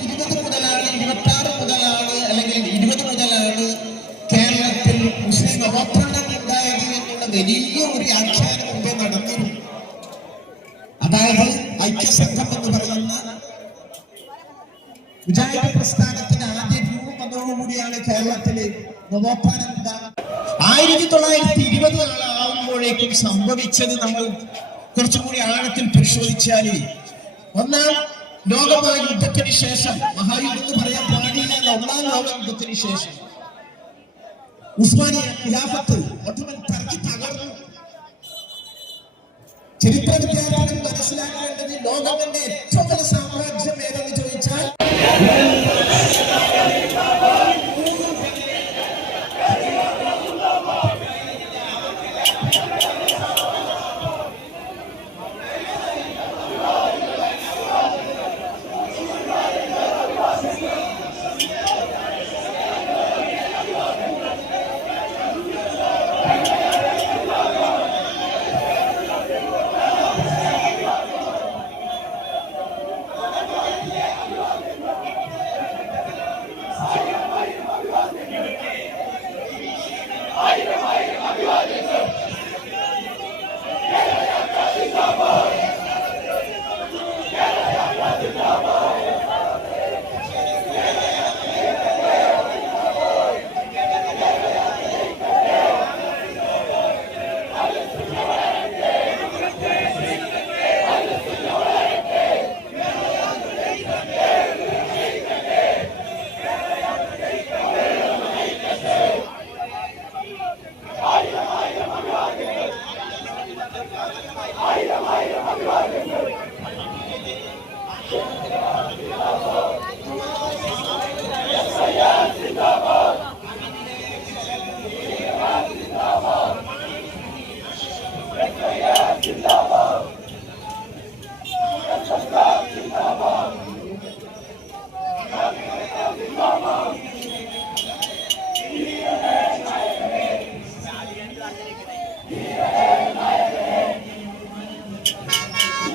ഇരുപത് മുതലാണ് ഇരുപത്തി ആറ് മുതലാണ് അല്ലെങ്കിൽ ഇരുപത് മുതലാണ് കേരളത്തിൽ മുസ്ലിം അവഭരണം ഉണ്ടായത് എന്നുള്ള വലിയ ഒരു ആഖ്യാനം മുമ്പേ നടന്നിരുന്നു അതായത് ഐക്യസംഘം എന്ന് പറയുന്ന മുജാഹിദ് പ്രസ്ഥാനത്തിന് ആദ്യ രൂപതോടുകൂടിയാണ് കേരളത്തിലെ നവോത്ഥാനം ഉണ്ടാകുന്നത്. ആയിരത്തി തൊള്ളായിരത്തി ഇരുപത് ആകുമ്പോഴേക്കും സംഭവിച്ചത് നമ്മൾ കുറച്ചുകൂടി ആഴത്തിൽ പരിശോധിച്ചാൽ ഒന്നാം ലോകമായ യുദ്ധത്തിന് ശേഷം മഹായുദ്ധം പറയാൻ പാടില്ല ഒന്നാം ലോകയുദ്ധത്തിന് ശേഷം. ഉസ്മാനിയ ഖിലാഫത്ത് ഒട്ടുമൻ തറക്കി തകർന്നു. ചരിത്ര വിദ്യാർത്ഥികൾ മനസ്സിലാക്കേണ്ടത് ലോകത്തിന്റെ ഏറ്റവും വലിയ സാമ്രാജ്യം